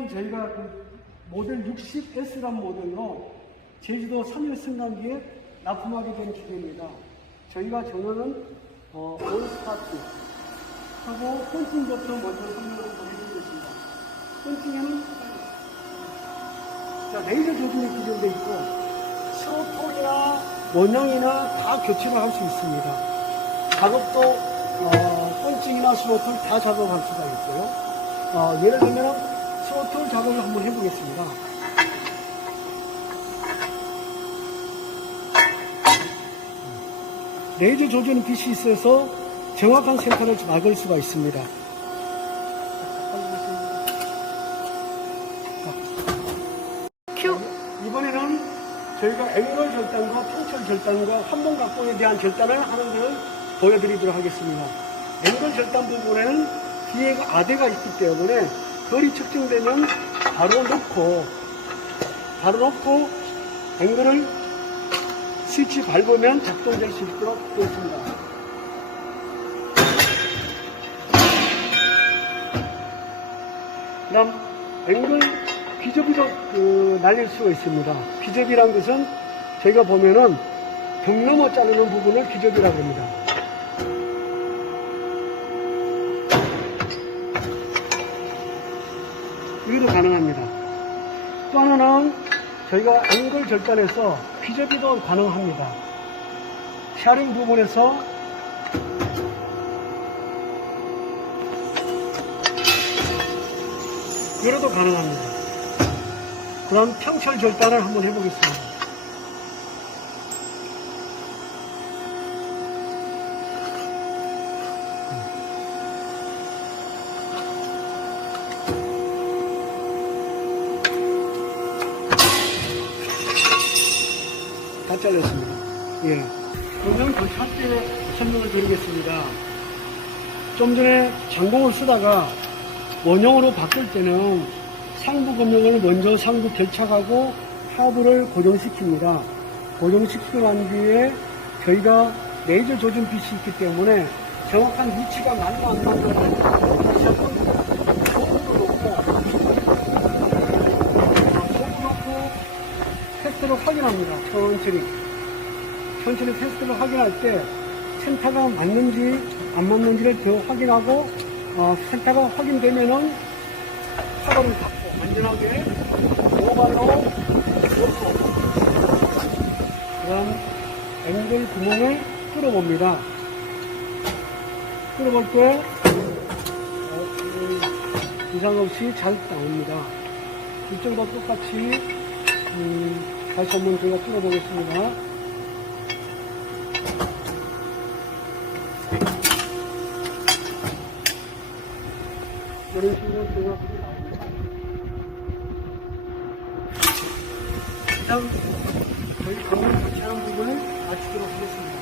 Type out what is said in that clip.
지금 저희가 그 모델 60S란 모델로 제주도 3일 승강기에 납품하게 된 기계입니다. 저희가 전원은 어, 온 스타트 하고 펀칭부터 먼저 설명을 좀 해드리겠습니다. 펀칭에는 자, 레이저 조준이 기존돼 있고 스로틀이나 원형이나 다 교체를 할 수 있습니다. 작업도 어, 펀칭이나 스로틀 다 작업할 수가 있고요. 어, 예를 들면 스로틀 작업을 한번 해보겠습니다. 레이저 조준 빛이 있어서 정확한 센터를 막을 수가 있습니다. 큐. 이번에는 저희가 앵글 절단과 통철 절단과 한번 각도에 대한 절단을 하는 것을 보여드리도록 하겠습니다. 앵글 절단 부분에는 뒤에 그 아대가 있기 때문에 거리 측정되면 바로 놓고 바로 놓고 앵글을 스위치 밟으면 작동될 수 있도록 되어 있습니다. 그다음 앵글 비접이도 그, 날릴 수가 있습니다. 비접이란 것은 저희가 보면은 등 넘어 자르는 부분을 비접이라고 합니다. 이것도 가능합니다. 또 하나는 저희가 앵글 절단에서 비접이도 가능합니다. 샤링 부분에서 이러도 가능합니다. 그럼 평철 절단을 한번 해보겠습니다. 잘렸습니다. 예. 그러면 그 차때 설명을 드리겠습니다. 좀 전에 장공을 쓰다가 원형으로 바꿀 때는 상부 검역을 먼저 상부 결착하고 하부를 고정시킵니다. 고정시키고 난 뒤에 저희가 레이저 조준 빛이 있기 때문에 정확한 위치가 맞나 안 맞나를 다시 한번 손으로 놓고 손으로 놓고 테스트를 확인합니다. 천천히. 천천히 테스트를 확인할 때 센터가 맞는지 안 맞는지를 더 확인하고 어, 센터가 확인되면은 사과를 닫고 안전하게 오발로 놓고 그다음 앵글 구멍을 뚫어봅니다. 뚫어볼 때 어, 음, 이상 없이 잘 나옵니다. 이쪽도 똑같이 음, 다시 한번 제가 뚫어보겠습니다. 이런 식으로 나옵니다. 다음 저희 건강 교체하는 부분을 마치도록 하겠습니다.